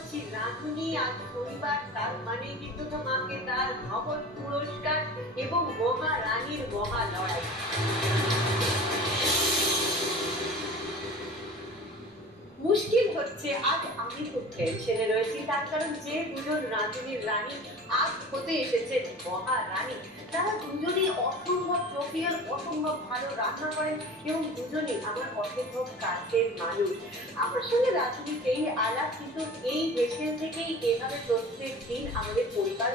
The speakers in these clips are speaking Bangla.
করছি রাঁধুনি আজ পরিবার, তার মানে কিন্তু তোমাকে তার নগদ পুরস্কার এবং মহারানীর মহা লড়াই। মুশকিল হচ্ছে আজ আমি খুব টেনশনে রয়েছি, তার কারণ যে দুজন রাঁধুনির রানী আজ হতে এসেছেন মহারানী, তারা দুজনেই অসম্ভব প্রক্রিয়ার অসম্ভব ভালো রান্না করেন এবং দুজনেই আমার অসম্ভব কাছের মানুষ। আমার সঙ্গে রাঁধুনিতেই আলাপ, কিন্তু এই দেশের থেকেই এভাবে প্রত্যেক দিন আমাদের পরিবার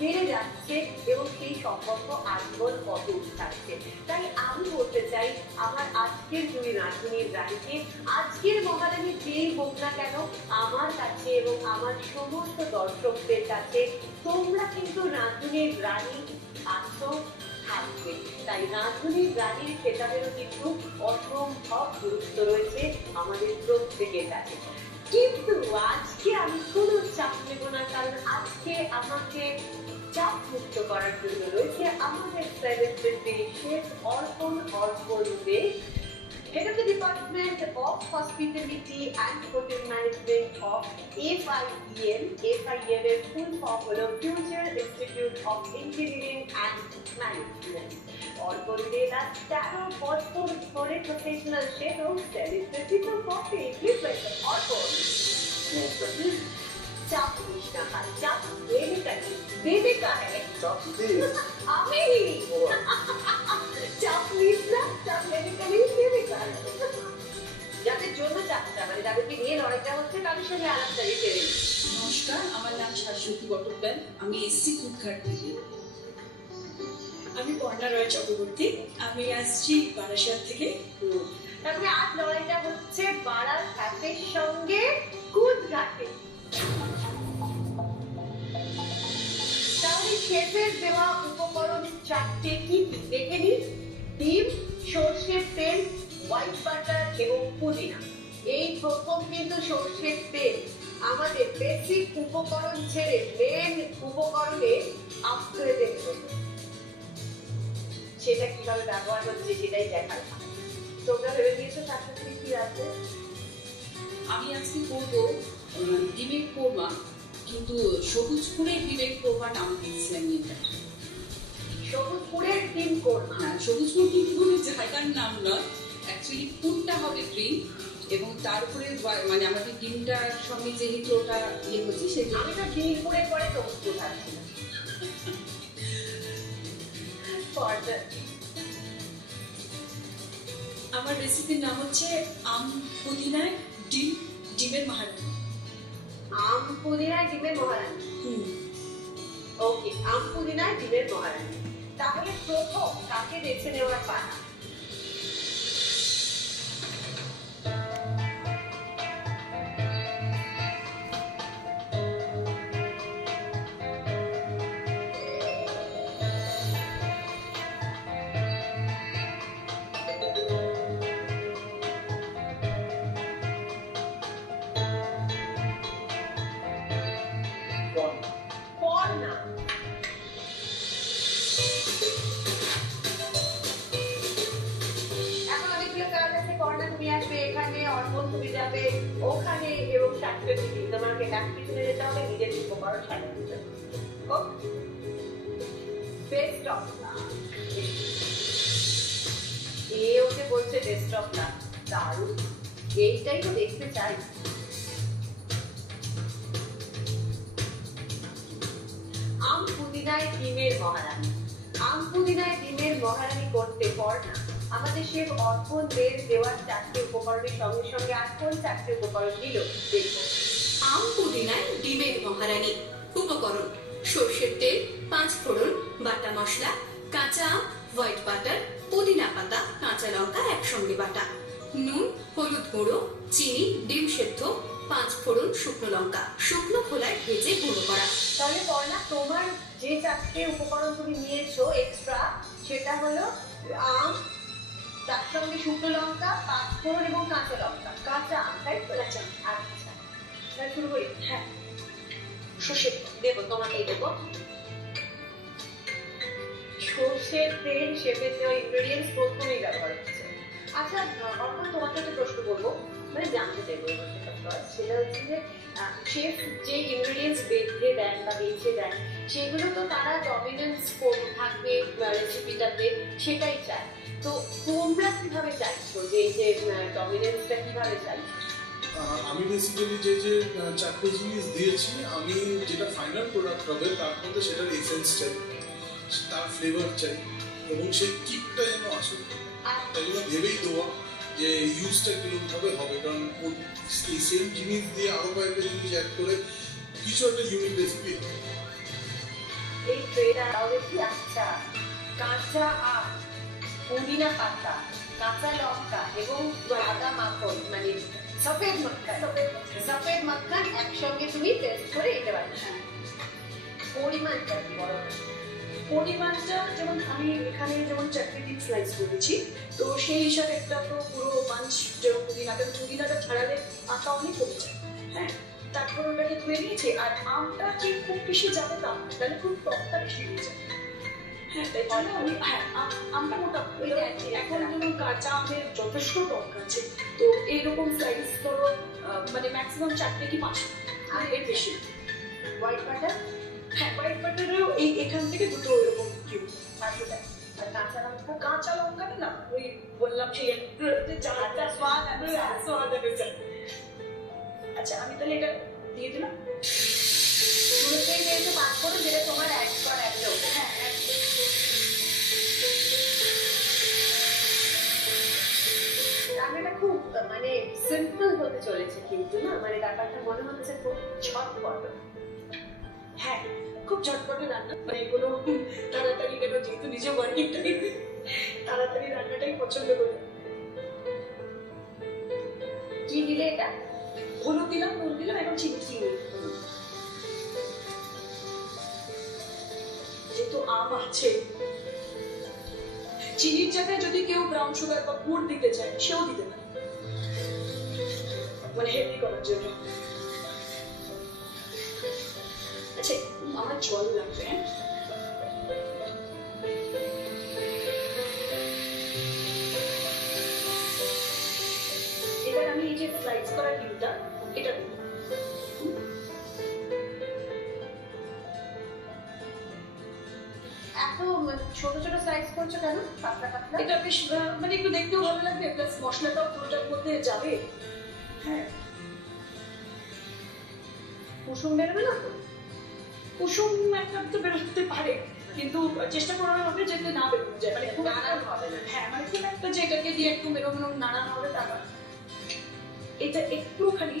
বেড়ে যাচ্ছে এবং সেই সম্পর্ক আজীবন অটুট থাকছে। তাই আমি বলতে চাই আমার আজকের দুই রাঁধুনির রানীকে, আজকের মহারানী যেই হোক না কেন, আমার কাছে এবং আমার সমস্ত দর্শকদের কাছে তোমরা কিন্তু রাঁধুনির রানী আছো, থাকবে। তাই রাঁধুনির রানীর খেতাবেরও কিন্তু অসম্ভব গুরুত্ব রয়েছে আমাদের প্রত্যেকের কাছে। কিন্তু আজকে আমি কোনো চাপ নেব না, কারণ আজকে আমাকে চাপ মুক্ত করার জন্য রয়েছে আমাদের সেলিব্রিটি শেফ অর্পণ দে, Head of the Department of Hospitality and Hotel Management of FIEM. FIEM এর full form হলো Future Institute of Engineering and Management. অর্পণ দে না 13 বছর ধরে প্রফেশনাল শেফ এবং সেলিব্রিটি তো বটে। প্লিজ ওয়েলকাম অর্পণ। চাপ নিস না ভাই, চাপ দেবে কানে আমি চাপ নিস না, চাপ দেবে কানে যাদের জন্য চাপটা, মানে যাদেরকে নিয়ে লড়াইটা হচ্ছে তাদের সঙ্গে আলাপটা রেখে দিন। নমস্কার, আমার নাম শাশ্বতী বটব্যাল, আমি এসছি কুদঘাট থেকে। আমি পর্ণা রয় চক্রবর্তী, আমি আসছি বারাসাত থেকে। তারপরে আজ লড়াইটা হচ্ছে বারাসাতের সঙ্গে কুদঘাটে। তাহলে শেফের দেওয়া উপকরণ চারটে কি দেখে নিন। ডিম, সর্ষের তেল, হোয়াইট বাটার এবং পুদিনা। এই প্রথম কিন্তু সর্ষের তেল আমাদের বেসিক উপকরণ ছেড়ে মেন উপকরণে আপগ্রেড হবে, সেটা কিভাবে ব্যবহার হচ্ছে সেটাই দেখার। তোমরা ভেবে দিয়েছো সাথে কি আছে? আমি আজকে করবো ডিমের কোরমা, কিন্তু সবুজ ফুলের ডিমের কোরমাটা আমি দিয়েছিলাম। এটা সবুজ ফুলের ডিম কোরমা। হ্যাঁ, সবুজ ফুল কিন্তু কোনো জায়গার নাম নয়, অ্যাকচুয়ালি ফুলটা হবে গ্রিন এবং তারপরে মানে আমাদের ডিমটার সঙ্গে যেহেতু ওটা ইয়ে হচ্ছে সেটা আমি তো ডিম করে পরে সবুজ ফুল খাচ্ছি। আমার রেসিপির নাম হচ্ছে আম পুদিনায় ডিমের মহারানী। আম পুদিনায় ডিমের মহারানী। ওকে, আম পুদিনায় ডিমের মহারানী। তাহলে প্রথম কাকে বেছে নেওয়ার পালা? পর্ণা। এখন অনেকগুলো কাজ আছে। পর্ণা তুমি আসবে এখানে, অর্পণ তুমি যাবে ওখানে এবং চারটে তুমি তোমাকে ডাক পিছনে যেতে হবে, নিজের উপকরণ সাজিয়ে দিতে হবে। Best of luck. ওকে বলছে বেস্ট অফ লাক, দারুণ, এইটাই তো দেখতে চাই। আম পুদিনায় ডিমের মহারানী। আম পুদিনায় ডিমের মহারানী করতে পর্ণা আমাদের শেফ অর্পণ দের দেওয়ার চারটে উপকরণের সঙ্গে সঙ্গে আর কোন চারটে উপকরণ দিল দেখবো। আম পুদিনায় ডিমের মহারানী। উপকরণ: সর্ষের তেল, 5 ফোড়ন, বাটা মশলা, কাঁচা আম, হোয়াইট বাটার, পুদিনা পাতা, কাঁচা লঙ্কা একসঙ্গে বাটা, নুন, হলুদ গুঁড়ো, চিনি, ডিম সেদ্ধ, 5 ফোড়ন, শুকনো লঙ্কা, শুকনো খোলায় ভেজে গুঁড়ো করা। তাহলে পর্ণা তোমার যে চারটে উপকরণ তুমি নিয়েছো এক্সট্রা, সেটা হলো আম, তার সঙ্গে শুকনো লঙ্কা, 5 ফোড়ন এবং কাঁচা লঙ্কা, কাঁচা আম, তাই তো? আচ্ছা, শুরু করি। হ্যাঁ, সর্ষের দেবো, তোমাকেই দেবো। সর্ষের তেল শেফের দেওয়া ইনগ্রেডিয়েন্টস প্রথমেই ব্যবহার হচ্ছে। আচ্ছা অর্পণ, তোমাকে একটা প্রশ্ন করবো, মানে জানতে চাইবো অফকোর্স, সেটা হচ্ছে যে শেফ যে ইনগ্রেডিয়েন্টস বেঁধে দেন বা বেছে দেন সেগুলো তো তারা ডমিনেন্স থাকবে রেসিপিটাতে, সেটাই চায়। তো তোমরা কিভাবে চাইছো যে এই যে ডমিনেন্সটা কিভাবে চাইছো? আমি বেসিক্যালি যে যে চারটে জিনিস দিয়েছি, আমি যেটা ফাইনাল প্রোডাক্ট হবে তার মধ্যে সেটার এসেন্স চাই, তার ফ্লেভার চাই এবং সেই কিকটা যেন আসে। তাই জন্য ভেবেই দেওয়া যে ইউজটা কিরকমভাবে হবে, কারণ এই সেম জিনিস দিয়ে আরো কয়েকটা জিনিস অ্যাড করে কিছু একটা ইউনিক রেসিপি। এই ট্রেটা তাহলে কি? আচ্ছা, কাঁচা আম, পুদিনা পাতা, কাঁচা লঙ্কা এবং আদা মাখন, মানে সফেদ মাখন একসঙ্গে তুমি পেস্ট করে দিতে পারো। পরিমাণটা কি বলো? পরিমাণটা যেমন আমি এখানে যেমন 4টে ডিপ স্লাইস করেছি, তো সেই হিসাবে একটা তো পুরো পাঁচ যেমন পুদিনাটা ছাড়ালে আঁকা অনেক কমে যায়। হ্যাঁ, তারপর ওটাকে ধুয়ে নিয়েছি। আর আমটা কি খুব বেশি যাবে না, তাহলে খুব টকটা বেশি হয়ে যায়। হ্যাঁ, তাই জন্য আমি আমটা মোটা এখন যেমন কাঁচা আমের যথেষ্ট টক আছে, তো এইরকম স্লাইস ধরো মানে ম্যাক্সিমাম 4টে কি 5 আর এর বেশি। White butter? হ্যাঁ, হোয়াইট বাটারেও এখান থেকে দুটো এরকম কিউব। আর কাঁচা লঙ্কা? কাঁচা লঙ্কাটা না, ওই বললাম সেই একটু চারটা স্বাদ অনুযায়ী। আচ্ছা, আমি তাহলে এটা দিয়ে দিলাম। শুরুতেই যেহেতু পাঁচ করে যেটা তোমার অ্যাড করা একদম। হ্যাঁ, রান্নাটা খুব মানে সিম্পল হতে চলেছে কিন্তু না, মানে ব্যাপারটা মনে হচ্ছে খুব ঝটপট। হ্যাঁ, খুব ঝটপটে রান্না, মানে কোনো তাড়াতাড়ি কেন, যেহেতু নিজে ওয়ার্কিং টাইম, তাড়াতাড়ি রান্নাটাই পছন্দ করি। কি দিলে এটা? হলুদ দিলাম, নুন দিলাম, এখন চিনি যেহেতু আম আছে, চিনির জায়গায় যদি কেউ ব্রাউন সুগার বা গুড় দিতে চায় সেও দিতে পারে, মানে হেলদি করার জন্য। আচ্ছা, আমার জল লাগবে। এবার আমি এই যে স্লাইস করা ডিমটা এটা দেব। এত ছোট ছোট স্লাইস করছো কেন? পাতলা পাতলা? এটা বেশ মানে একটু দেখতেও ভালো লাগবে, প্লাস মশলাটাও পুরোটার মধ্যে যাবে। হ্যাঁ, কুসুম বেরোবে না তো? কুসুম একটা তো বেরোতে পারে, কিন্তু চেষ্টা করা হবে যাতে না বেরোনো যায়, মানে খুব নাড়ানো হবে না। হ্যাঁ, মানে খুব একটা যে এটাকে দিয়ে একটু বেরোনো নাড়ানো হবে তা না। এটা একটুখানি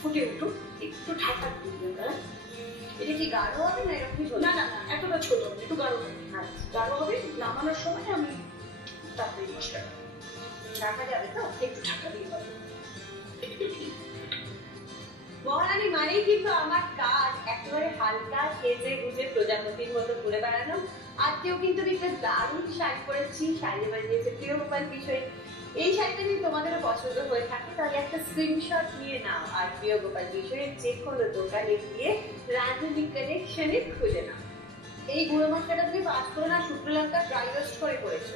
ফুটে উঠুক, একটু ঢাকা দিয়ে দেবে। এটা কি গাঢ় হবে না এরকম? না না না, এতটা ছোট হবে, একটু গাঢ় হবে। আচ্ছা, গাঢ় হবে, নামানোর সময় আমি তাড়াতাড়ি মশলাটা ঢাকা যাবে তো? একটু ঢাকা দিয়ে দেবো। মহারানী মানেই কিন্তু আমার কাজ একেবারে হালকা সেজে গুজে প্রজাপতির মতো ঘুরে বেড়ানো। আজকেও কিন্তু আমি একটা দারুণ শাড়ি পরেছি, শাড়ি বানিয়েছে প্রিয় গোপাল বিষয়। এই শাড়িটা যদি তোমাদেরও পছন্দ হয়ে থাকে তাহলে একটা স্ক্রিনশট নিয়ে নাও আর প্রিয় গোপাল বিষয়ের যে কোনো দোকানে গিয়ে রাঁধুনি কালেকশনে খুঁজে নাও। এই গুঁড়ো মশলাটা তুমি পাঁচফোড়ন আর শুকনো লঙ্কা ড্রাই রোস্ট করে করেছো?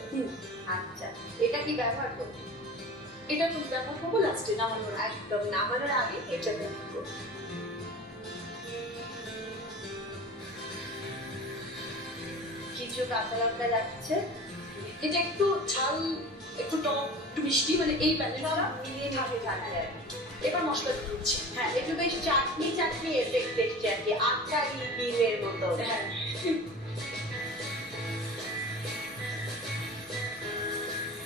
আচ্ছা, এটা কি ব্যবহার করছো? এটা তুমি ব্যবহার করবো লাস্টে নামানোর আগে। একদম নামানোর আগে এটা ব্যবহার করবো। কিছু কাঁচা লঙ্কা যাচ্ছে, এটা একটু ঝাল, একটু টক, একটু মিষ্টি, মানে এই ব্যালেন্সটা মিলিয়ে মিশে থাকে। এবার মশলা দিয়ে দিচ্ছি। হ্যাঁ, একটু বেশ চাটনি চাটনি এফেক্ট এসছে আর কি, আচারি ডিমের মতো। হ্যাঁ,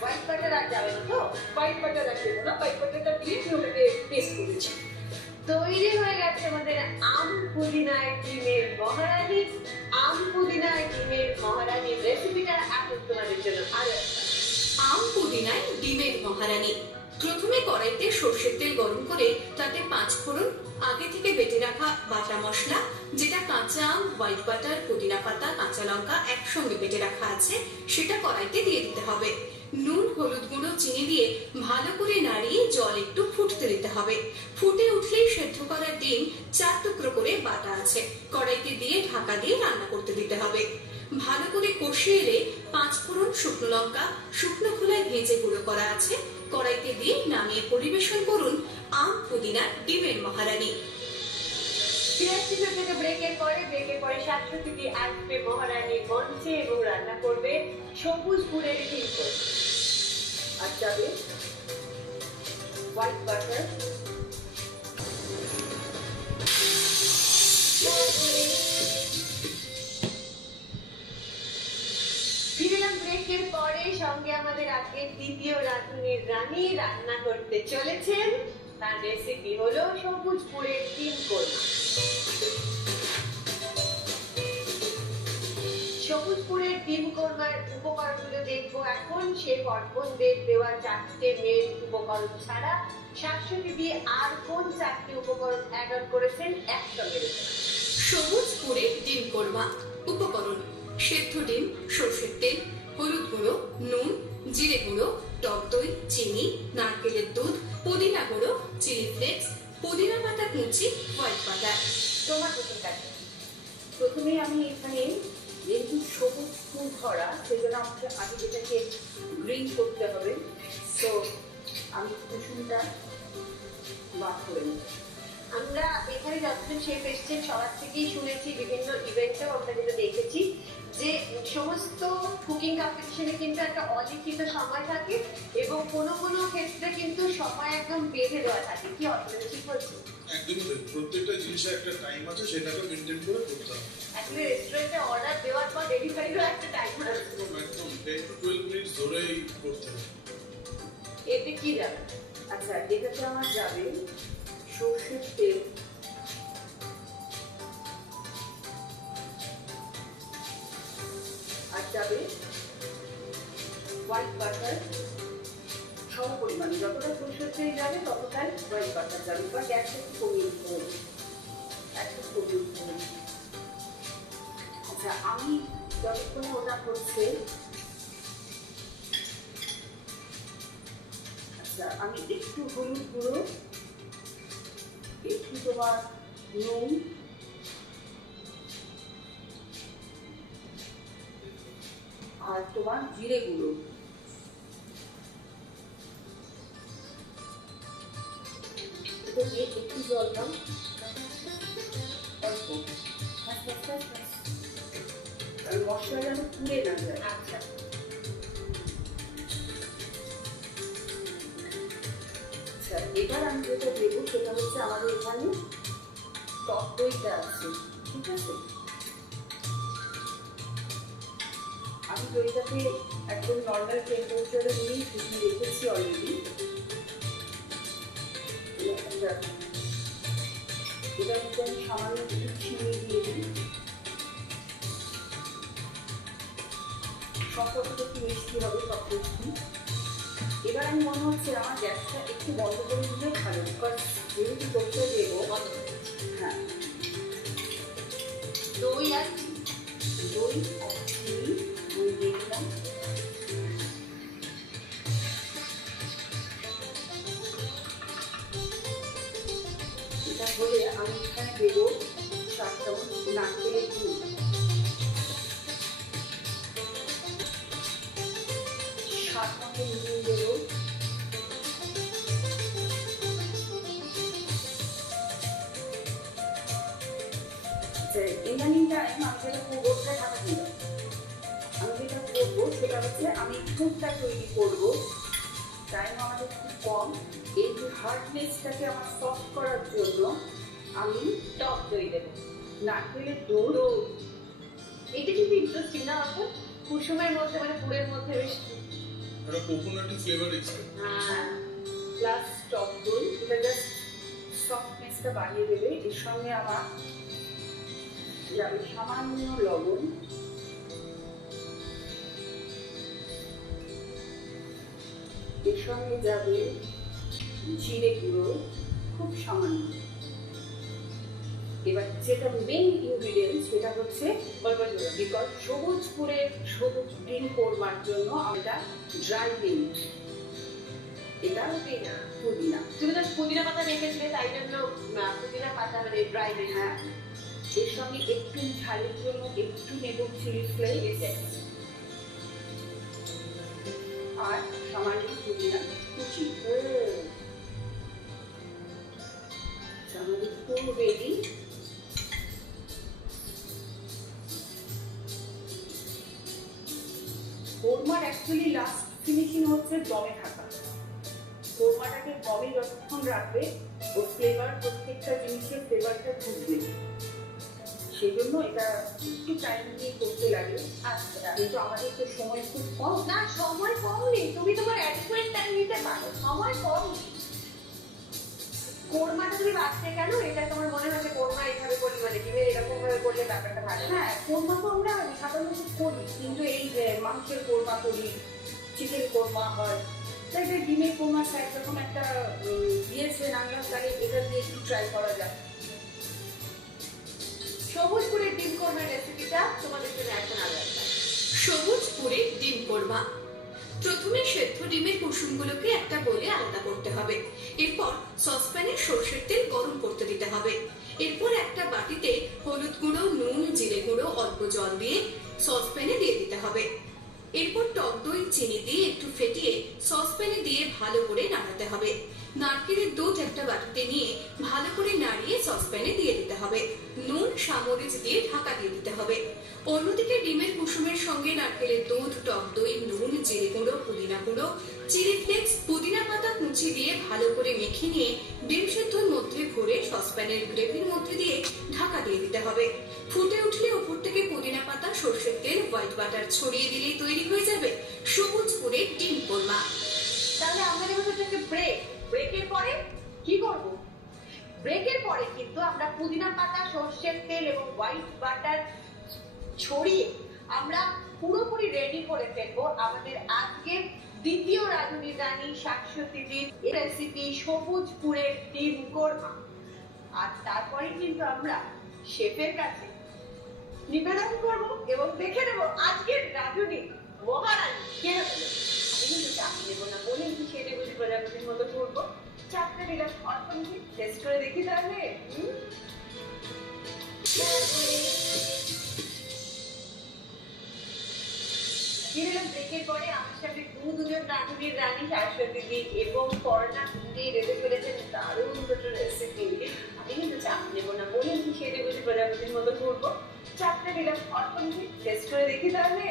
হোয়াইট বাটার আর যাবে না তো? হোয়াইট বাটার আর দেবো না, হোয়াইট বাটারটা দিয়ে আমি ওটাকে পেস্ট করেছি। তৈরি হয়ে গেছে আমাদের আম পুদিনায় ডিমের মহারানী। আম পুদিনায় ডিমের মহারানীর রেসিপিটা এখন তোমাদের জন্য আরো একটা। আম পুদিনায় ডিমের মহারানী। প্রথমে কড়াইতে সর্ষের তেল গরম করে তাতে 5 ফোড়ন, আগে থেকে বেটে রাখা বাটা মশলা, যেটা কাঁচা আম, হোয়াইট বাটার, পুদিনা পাতা, কাঁচা লঙ্কা একসঙ্গে বেটে রাখা আছে, সেটা কড়াইতে দিয়ে দিতে হবে। নুন, হলুদ গুঁড়ো, চিনি দিয়ে ভালো করে নাড়িয়ে জল একটু ফুটতে দিতে হবে। ফুটে উঠলেই সেদ্ধ করা ডিম 4 টুকরো করে বাটা আছে কড়াইতে দিয়ে ঢাকা দিয়ে রান্না করতে দিতে হবে। ভালো করে কষিয়ে এলে 5 ফোড়ন, শুকনো লঙ্কা শুকনো খোলায় ভেজে গুঁড়ো করা আছে কড়াইতে দিয়ে নামিয়ে পরিবেশন করুন আম পুদিনা ডিমের মহারানী। ফিরে থেকে ব্রেকের পরে শাশ্বতী আসবে মহারানীর মঞ্চে এবং রান্না করবে সবুজ গুড়ের ডিম্পল। আর যাবে হোয়াইট বাটার, ফিরলাম ব্রেকের পরে। সঙ্গে আমাদের আজকের দ্বিতীয় রাঁধুনির রানী রান্না করতে চলেছেন। তার রেসিপি হলো সবুজ গুড়ের ডিম কোরমা। সবুজ গুড়ের ডিম কোরমার উপকরণগুলো দেখবো এখন। শেফ অর্পণদের দেওয়া 4টে মেন উপকরণ ছাড়া শাশ্বতী দিয়ে আর কোন 4টে উপকরণ অ্যাড অন করেছেন একসঙ্গে দেখুন। সবুজ গুড়ের ডিম কোরমা। উপকরণ: সেদ্ধ ডিম, সর্ষের তেল, হলুদ গুঁড়ো, নুন, জিরে গুঁড়ো, টক দই, চিনি, নারকেলের দুধ, পুদিনা গুঁড়ো, চিলি ফ্লেক্স, পুদিনা পাতা কুচি, হোয়াইট বাটার। তোমার প্রথম কাজ। প্রথমে আমি এখানে যেহেতু সবুজ ফুল ধরা সেজন্য আমাকে আগে যেটাকে গ্রিন করতে হবে। তো আমি কুসুমটা বাদ করে নেব। আমরা এখানে যতজন শেফ এসেছেন সবার থেকেই শুনেছি, বিভিন্ন ইভেন্টেও আমরা যেটা দেখেছি যে সমস্ত কুকিং কম্পিটিশনে কিন্তু একটা অলিখিত সময় থাকে এবং কোনো কোনো ক্ষেত্রে কিন্তু সময় একদম বেঁধে দেওয়া থাকে। কি অসুবিধা? ঠিক বলছি? একদমই তাই। প্রত্যেকটা জিনিসের একটা টাইম আছে, সেটাকে মেনটেন করে করতে হবে। আসলে রেস্টুরেন্টে অর্ডার দেওয়ার পর ডেলিভারিরও একটা টাইম আছে। একদম 10 to 12 মিনিটস ধরেই করতে হবে। এতে কি যাবে? আচ্ছা, এটাতে আমার যাবে সর্ষের তেল, আর যাবে হোয়াইট বাটার সম পরিমাণে। যতটা সর্ষের তেল যাবে ততটাই হোয়াইট বাটার যাবে। বা গ্যাসটা একটু কমিয়ে দিতে হবে, একটু কমিয়ে দিতে হবে। আচ্ছা, আমি যতক্ষণে ওটা করছে, আচ্ছা আমি একটু হলুদ গুঁড়ো, একটু তোমার নুন, আর তোমার জিরে গুঁড়ো, এটা দিয়ে একটু জল দাও, অল্প, আর মশলা যেন পুড়ে না যায়। আচ্ছা, এবার আমি যেটা দেবো সেটা হচ্ছে আমাদের এখানে টক দইটা আছে, ঠিক আছে? আমি দইটাকে একদম নর্মাল টেম্পারেচারে নিয়ে ফুটিয়ে রেখেছি অলরেডি। এটার মধ্যে আমি সামান্য একটু চিনি দিয়ে দিই। সম্পর্কটা একটু মিষ্টি হবে টক দই। এবার আমি মনে হচ্ছে আমার গ্যাসটা একটু বন্ধ করে দিলে ভালো, বিকজ যেহেতু দইটা দেবো। হ্যাঁ, দই আর চিনি আমি দিয়ে দিলাম। এটা হলে আমি এখানে দেবো 7 চামচ নারকেলের দুধ, 7 মতো নুন দেবো, ইদানিং টাইম আমি যেটা করবো সেটা ঢাকা দিল। আমি যেটা করবো সেটা হচ্ছে আমি দুধটা তৈরি করবো, টাইম আমাদের খুব কম। এই যে হার্ডনেসটাকে আমার সফট করার জন্য আমি টক দই দেবো, নারকেলের দুধ। এটা কিন্তু ইন্টারেস্টিং না? অর্থাৎ কুসুমের মধ্যে মানে গুড়ের মধ্যে বেশ একটা কোকোনাটি ফ্লেভার এক্সট্রা, প্লাস টক দই, এটা জাস্ট সফটনেসটা বাড়িয়ে দেবে। এর সঙ্গে আমার যাবে সামান্য লবণ, এর সঙ্গে যাবে জিরে গুঁড়ো খুব সামান্য। এবার যেটা মেইন ইনগ্রিডিয়েন্ট সেটা হচ্ছে গোলমরিচ গুঁড়ো, বিকজ সবুজ গুড়ের সবুজ ডিম কোরমার জন্য আমরা ড্রাই দিই। এটা পুদিনা, তুমি তো পুদিনা পাতা রেখেছিলে তাই জন্য পুদিনা পাতা মানে ড্রাই দিই। হ্যাঁ, এর সঙ্গে একটু ঝালের জন্য একটু নেব চিলি ফ্লেক্স, আর সামান্য পুদিনা কুচি। আমাদের পুরো রেডি। কোরমার অ্যাকচুয়ালি লাস্ট ফিনিশিং হচ্ছে দমে থাকা। কোরমাটাকে দমে যতক্ষণ রাখবে ওর ফ্লেভার, প্রত্যেকটা জিনিসের ফ্লেভারটা ঢুকবে, সেই জন্য এটা একটু টাইম নিয়ে করতে লাগে। আচ্ছা, কিন্তু আমাদের তো সময় খুব কম। না সময় কম নেই, তুমি তোমার অ্যাডিকুয়েট টাইম নিতে পারো, সময় কম নেই। কোরমাটা তুমি বাঁচতে কেন? এটা তোমার মনে হচ্ছে কোরমা এইভাবে করলে, মানে ডিমের এরকম ভাবে করলে ব্যাপারটা ভালো? হ্যাঁ, কোরমা তো আমরা সাধারণত করি, কিন্তু এই যে মাংসের কোরমা করি, চিকেন কোরমা হয়, তাই যে ডিমের কোরমা একরকম একটা দিয়েছে নামলাম, তাই এটা দিয়ে একটু ট্রাই করা যায়। সবুজপুরের ডিম কোরমার রেসিপিটা তোমাদের জন্য এখন আলাদা। সবুজ পুরের ডিম কোরমা। প্রথমে সেদ্ধ ডিমের কুসুমগুলোকে একটা বলে আলাদা করতে হবে। এরপর সসপ্যানে সরষের তেল গরম করতে দিতে হবে। এরপর একটা বাটিতে হলুদ গুঁড়ো, নুন, জিরে গুঁড়ো অল্প জল দিয়ে সসপ্যানে দিয়ে দিতে হবে। এরপর টক দই, চিনি দিয়ে একটু ফেটিয়ে সসপ্যানে দিয়ে ভালো করে নাড়াতে হবে। নারকেলের দুধ একটা বাটিতে নিয়ে ভালো করে নাড়িয়ে সসপ্যানে দিয়ে দিতে হবে। নুন, সামরিচ দিয়ে ঢাকা দিয়ে দিতে হবে। অন্যদিকে ডিমের কুসুমের সঙ্গে নারকেলের দুধ, টক দই, নুন, জিরে গুঁড়ো, পুদিনা গুঁড়ো, চিলি ফ্লেক্স, পুদিনা পাতা কুচি দিয়ে ভালো করে মেখে নিয়ে ডিম সেদ্ধর মধ্যে ভরে সসপ্যানের গ্রেভির মধ্যে দিয়ে ঢাকা দিয়ে দিতে হবে। ফুটে উঠলে উপর থেকে পুদিনা পাতা, সরষের তেল, হোয়াইট বাটার ছড়িয়ে দিলেই তৈরি হয়ে যাবে সবুজ পুরের ডিম কোরমা। তাহলে আমাদের হচ্ছে একটা ব্রেকের পরে কি করব? ব্রেকের পরে কিন্তু আমরা পুদিনা পাতা, সরষের তেল এবং হোয়াইট বাটার ছড়িয়ে আমরা পুরোপুরি রেডি করে ফেলবো আমাদের আজকের দ্বিতীয় রাঁধুনি রানী শাকসতীজির রেসিপি সবুজ পুরের ডিম কোরমা। আর তারপরে কিন্তু আমরা শেফের কাছে নিবেদন করব এবং দেখে নেব আজকের রাঁধুনি মহারানী কে হলো। আমি কিন্তু চাপ নেবো না, বলে কি সেটে বুঝে প্রজাপতির মতো করবো। চাপটা দিলাম অর্থনীতি, টেস্ট করে দেখি তাহলে। ফিরলাম ব্রেকের পরে। আমার সাথে দুজন রাঁধুনির রানী শাশ্বতী এবং করোনা ঘুরিয়ে রেঁধে ফেলেছেন দারুণ দুটো রেসিপি। আমি কিন্তু চাপ নেবো না, বলে কি সেটে বুঝে প্রজাপতির মতো করবো। চাপটা দিলাম অর্থনীতি, টেস্ট করে দেখি তাহলে।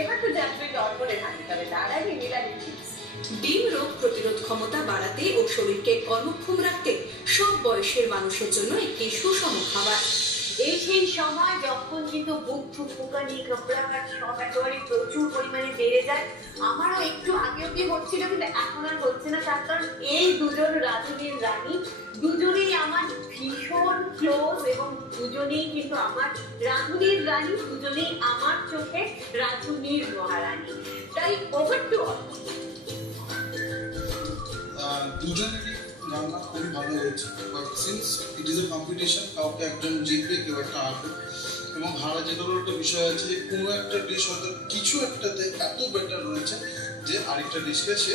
এবার তো জানবে নর্মালে থাকতে হবে, তার আগে নিরামিষ টিপস। ডিম রোগ প্রতিরোধ ক্ষমতা বাড়াতে ও শরীরকে কর্মক্ষম রাখতে সব বয়সের মানুষের জন্য একটি সুষম খাবার। এই সেই সময় যখন কিন্তু বুক ফুকানি, ঘবরাহট সব একেবারে প্রচুর পরিমাণে বেড়ে যায়। আমারও একটু আগে অব্দি হচ্ছিল, কিন্তু এখন আর হচ্ছে না। তার কারণ এই দুজন রাঁধুনির রানী দুজনেই আমার ভীষণ ক্লোজ এবং দুজনেই কিন্তু আমার রাঁধুনির রানী, দুজনেই আমার চোখে রাঁধুনির মহারানী। তাই ওভার টু অল। দুজনেরই রান্না খুবই ভালো হয়েছে, but since it is a competition, কাউকে একজন জিতবে, কেউ একটা হারবে। এবং হারা জেতারও একটা বিষয় আছে যে কোনো একটা ডিশ হয়তো কিছু একটাতে এত বেটার রয়েছে যে আরেকটা ডিশকে সে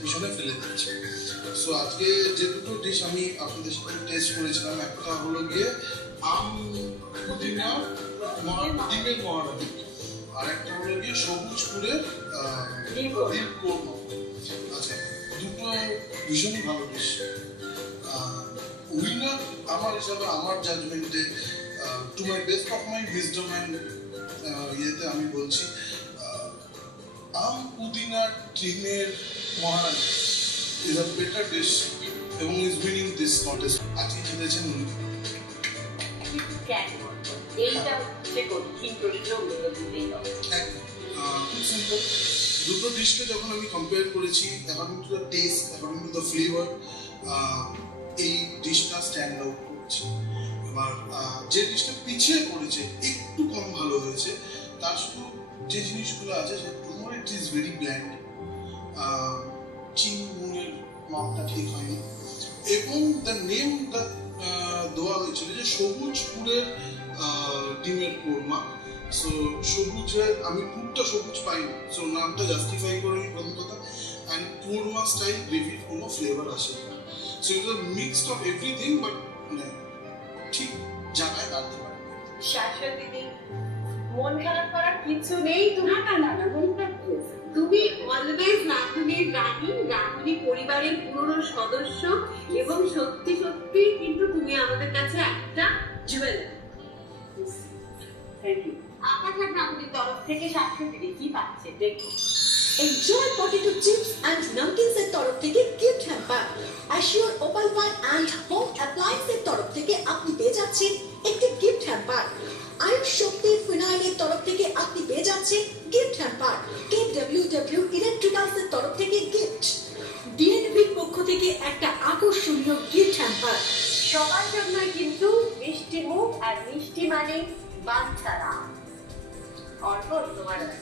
পিছনে ফেলে দিচ্ছে। সো আজকে যে দুটো ডিশ আমি আপনাদের সাথে টেস্ট করেছিলাম, একটা হলো গিয়ে আম পুদিনা ডিমের মহারানী, আর একটা হলো গিয়ে সবুজ পুরের ডিম কোরমা। আচ্ছা, দুটো ভীষণই ভালো ডিশ। উইনার আমার হিসাবে, আমার জাজমেন্টে, to my best of my wisdom and ইয়েতে আমি বলছি আম পুদিনা ডিমের মহারানী ইজ আ বেটার ডিশ এবং ইজ উইনিং দিস কন্টেস্ট। আজকে জিতেছেন উনি। এইটা হচ্ছে কঠিন প্রশ্ন, উত্তর দিতেই হবে। খুব সিম্পল। দুটো ডিশকে যখন আমি কম্পেয়ার করেছি, according to the test, according to the flavour, এই ডিশটা স্ট্যান্ড আউট করেছে। এবার যে ডিশটা পিছিয়ে পড়েছে, একটু কম ভালো হয়েছে, তার শুধু যে জিনিসগুলো আছে সেগুলো ইট ইজ ভেরি ব্ল্যান্ড। চিনি নুনের মাপটা ঠিক হয়নি, এবং দ্য নেমটা দেওয়া হয়েছিল যে সবুজ পুরের ডিমের কোরমা, সো সবুজের আমি পুরটা সবুজ পাইনি, সো নামটা জাস্টিফাই করে আমি প্রথম কথা। অ্যান্ড পুরমা স্টাইল গ্রেভির কোনো ফ্লেভার আসে না, so it was mixed of everything, but ঠিক জায়গায় দাঁড়াতে পারে। শাশ্বতী দি, মন খারাপ করার কিছু নেই। না না না না, মন খারাপ হয়েছে। তুমি অলওয়েজ রাঁধুনির রানী, রাঁধুনি পরিবারের পুরনো সদস্য, এবং সত্যি সত্যি কিন্তু তুমি আমাদের কাছে একটা জুয়েলার। Thank you. আকাশের রাঁধুনির তরফ থেকে শাশ্বতী দি কি পাচ্ছে দেখো। Enjoy potato chips and namkins এর তরফ থেকে gift hamper, Assure Opal Wine and Home Appliance এর তরফ থেকে আপনি পেয়ে যাচ্ছেন একটি gift hamper, আয়ুষ শক্তি ফিনাইল এর তরফ থেকে আপনি পেয়ে যাচ্ছেন gift hamper, KWW Electricals এর তরফ থেকে gift, DNB এর পক্ষ থেকে একটা আকর্ষণীয় gift hamper। সবার জন্যই কিন্তু মিষ্টি মুখ, আর মিষ্টি মানে বাঞ্ছারা। অল্প তোমার আছে।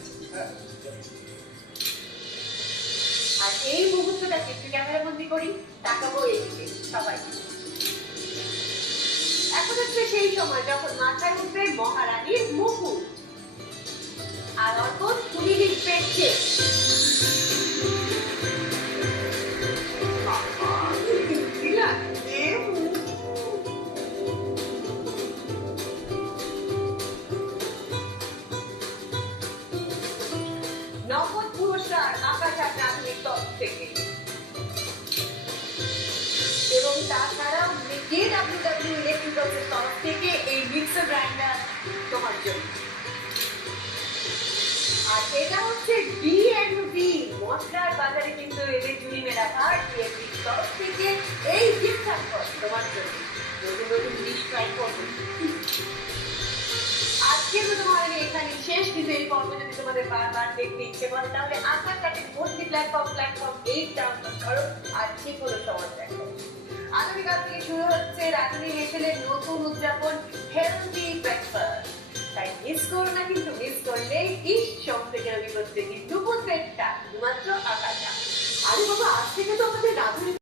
আর এই মুহূর্তটাকে একটু ক্যামেরা বন্দি করি, তাকাবো এদিকে সবাই। এখন হচ্ছে সেই সময় যখন মাথায় উঠবে মহারানীর মুকুট, আর অর্পণ তুমি লিখবে চেক। নগদ পুরস্কার আকাশ আর রাঁধুনির তরফ থেকে, এবং তাছাড়াও KWW Electricals এর তরফ থেকে এই মিক্সার গ্রাইন্ডার তোমার জন্য। আর এটা হচ্ছে D&B মশলার বাজারে কিন্তু এদের জুড়ি মেলা ভার, D&B তরফ থেকে এই গিফট হ্যাম্পার তোমার জন্য। নতুন নতুন ডিশ ট্রাই করবে। আজকে তো তোমার এখানে শেষ, কিন্তু এই পর্ব যদি তোমাদের বারবার দেখতে ইচ্ছে করে তাহলে আকার কাটের ভর্তি প্ল্যাটফর্ম 8 ডাউনলোড করো আর ঠিক হলো সমাজ দেখো। আগামীকাল থেকে শুরু হচ্ছে রাঁধুনি হেসেলের নতুন উদযাপন হেলদি ব্রেকফাস্ট। তাই মিস করো না, কিন্তু মিস করলে ইস সব থেকে রবি প্রত্যেকদিন দুপুর 1টা মাত্র আকাশা। আরে বাবা, আজ থেকে তো আমাদের রাঁধুনি